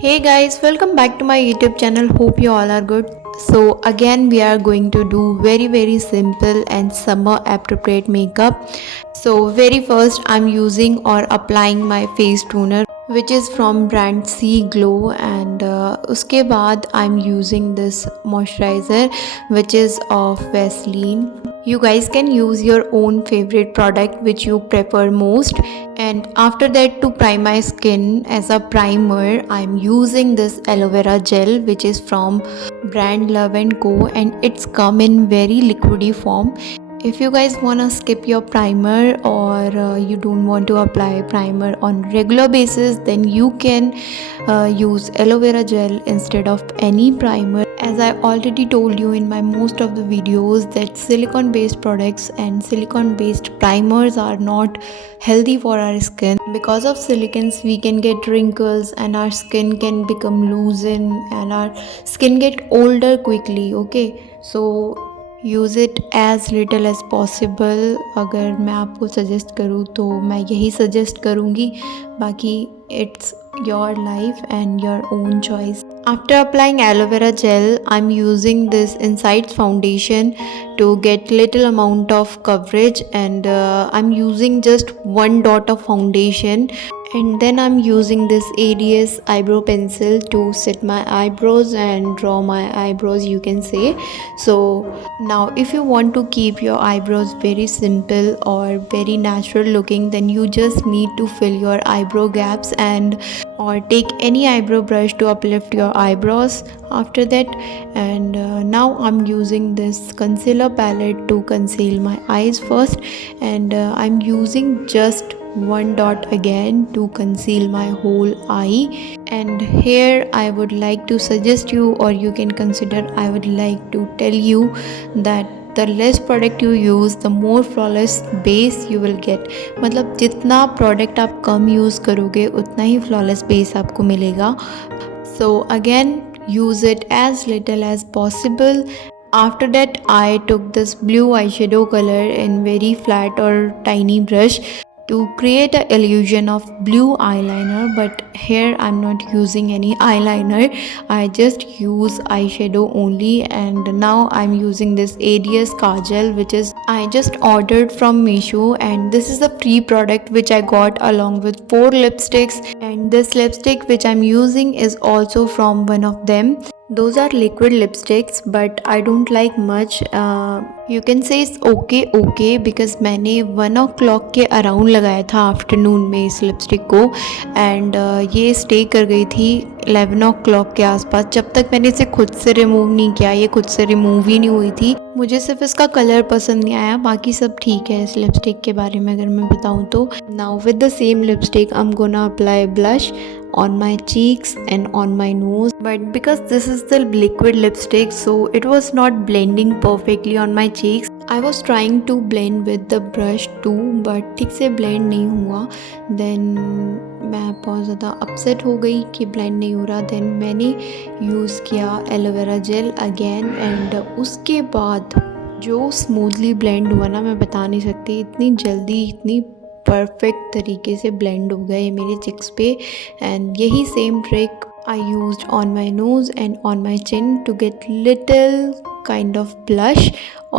Hey guys, welcome back to my YouTube channel. Hope you all are good. So again we are going to do very simple and summer appropriate makeup. So very first I'm using or applying my face toner which is from brand C Glow, and uske baad I'm using this moisturizer which is of Vaseline. You guys can use your own favorite product which you prefer most. And after that, to prime my skin as a primer, I'm using this aloe vera gel which is from brand Love & Co, and it's come in very liquidy form. If you guys wanna skip your primer or you don't want to apply primer on regular basis, then you can use aloe vera gel instead of any primer. As I already told you in my most of the videos that silicone based products and silicone based primers are not healthy for our skin. Because of silicons we can get wrinkles and our skin can become loosen and our skin get older quickly. Okay, so use it as little as possible. अगर मैं आपको suggest करूँ तो मैं यही suggest करूँगी, बाकी it's your life and your own choice. After applying aloe vera gel, I'm using this Insights foundation to get little amount of coverage, and I'm using just one dot of foundation, and then I'm using this ADS eyebrow pencil to set my eyebrows and draw my eyebrows, you can say. So now if you want to keep your eyebrows very simple or very natural looking, then you just need to fill your eyebrow gaps and or take any eyebrow brush to uplift your eyebrows after that. And now I'm using this concealer palette to conceal my eyes first, and I'm using just one dot again to conceal my whole eye. And here I would like to suggest you, or you can consider, I would like to tell you that the less product you use, the more flawless base you will get. मतलब जितना product आप कम use करोगे उतना ही flawless base आपको मिलेगा. So again, use it as little as possible. After that, I took this blue eyeshadow color in very flat or tiny brush to create an illusion of blue eyeliner, but here I'm not using any eyeliner, I just use eyeshadow only. And now I'm using this ADS kajal which is I just ordered from Meesho, and this is a free product which I got along with 4 lipsticks, and this lipstick which I'm using is also from one of them. Those are liquid lipsticks but I don't like much. You can say it's okay because मैंने 1 o'clock के around लगाया था afternoon में इस lipstick को, and ये stay कर गई थी 11 o'clock के आसपास. जब तक मैंने इसे खुद से रिमूव नहीं किया, ये खुद से रिमूव ही नहीं हुई थी. मुझे सिर्फ इसका कलर पसंद नहीं आया, बाकी सब ठीक है इस लिपस्टिक के बारे में अगर मैं बताऊँ तो. Now with the same lipstick I am gonna apply blush on my cheeks and on my nose, but because this is the liquid lipstick so it was not blending perfectly on my cheeks. I was trying to blend with the brush too but ठीक से blend नहीं हुआ. then मैं बहुत ज़्यादा upset हो गई कि blend नहीं हो रहा. then मैंने यूज़ किया एलोवेरा जेल अगेन, एंड उसके बाद जो स्मूथली ब्लेंड हुआ ना, मैं बता नहीं सकती. इतनी जल्दी इतनी परफेक्ट तरीके से ब्लेंड हो गए मेरे चिक्स पे. एंड यही same trick I used on my nose and on my chin to get little kind of blush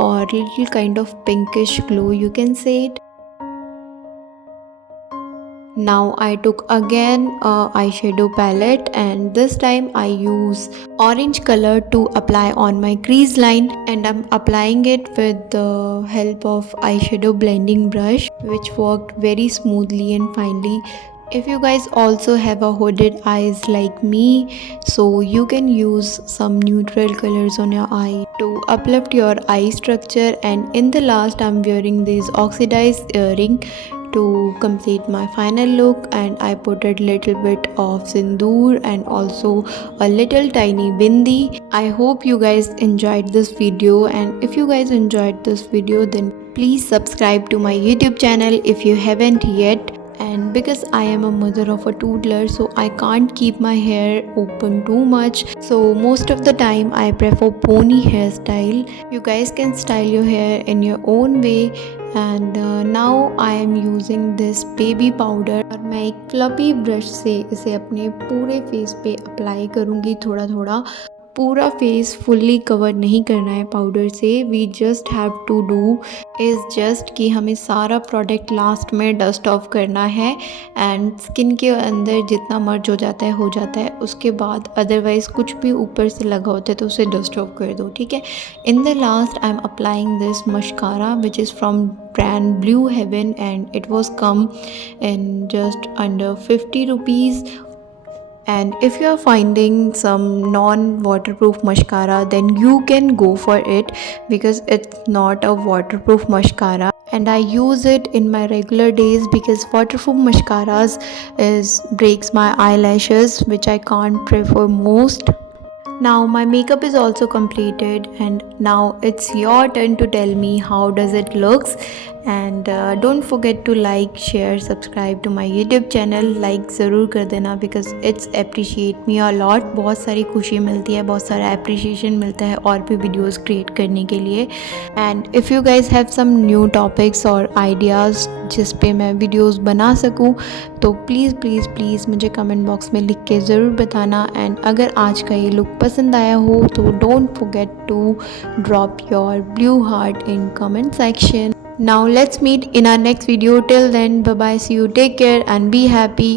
or little kind of pinkish glow, you can say it. Now I took again a eyeshadow palette, and this time I use orange color to apply on my crease line, and I'm applying it with the help of eyeshadow blending brush which worked very smoothly and finely. If you guys also have a hooded eyes like me, so you can use some neutral colors on your eye to uplift your eye structure. And in the last I'm wearing these oxidized earring to complete my final look, and I put a little bit of sindoor and also a little tiny bindi. I hope you guys enjoyed this video, and if you guys enjoyed this video then please subscribe to my YouTube channel if you haven't yet. And because I am a mother of a toddler, so I can't keep my hair open too much, so most of the time I prefer pony hairstyle. You guys can style your hair in your own way. And now I am using this baby powder. मैं एक fluffy brush से इसे अपने पूरे face पे apply करूँगी थोड़ा थोड़ा। पूरा फेस फुल्ली कवर नहीं करना है पाउडर से। We just have to do is just कि हमें सारा प्रोडक्ट लास्ट में डस्ट ऑफ करना है एंड स्किन के अंदर जितना मर्ज हो जाता है उसके बाद अदरवाइज़ कुछ भी ऊपर से लगा होता है तो उसे डस्ट ऑफ कर दो, ठीक है। In the last I am applying this mascara which is from brand Blue Heaven and it was come in just under 50 rupees. And if you are finding some non-waterproof mascara then you can go for it because it's not a waterproof mascara and I use it in my regular days because waterproof mascaras is breaks my eyelashes which I can't prefer most. Now my makeup is also completed and now it's your turn to tell me how does it looks and don't forget to like, share, subscribe to my YouTube channel. Like ज़रूर कर देना because it's appreciate me a lot. बहुत सारी खुशी मिलती है, बहुत सारा appreciation मिलता है और भी videos create करने के लिए. And if you guys have some new topics or ideas जिस पे मैं videos बना सकूँ तो प्लीज़ मुझे कमेंट बॉक्स में लिख के ज़रूर बताना। एंड अगर आज का ये लुक पसंद आया हो तो don't forget to drop your blue heart in comment section. Now let's meet in our next video. Till then, bye bye, see you, take care and be happy.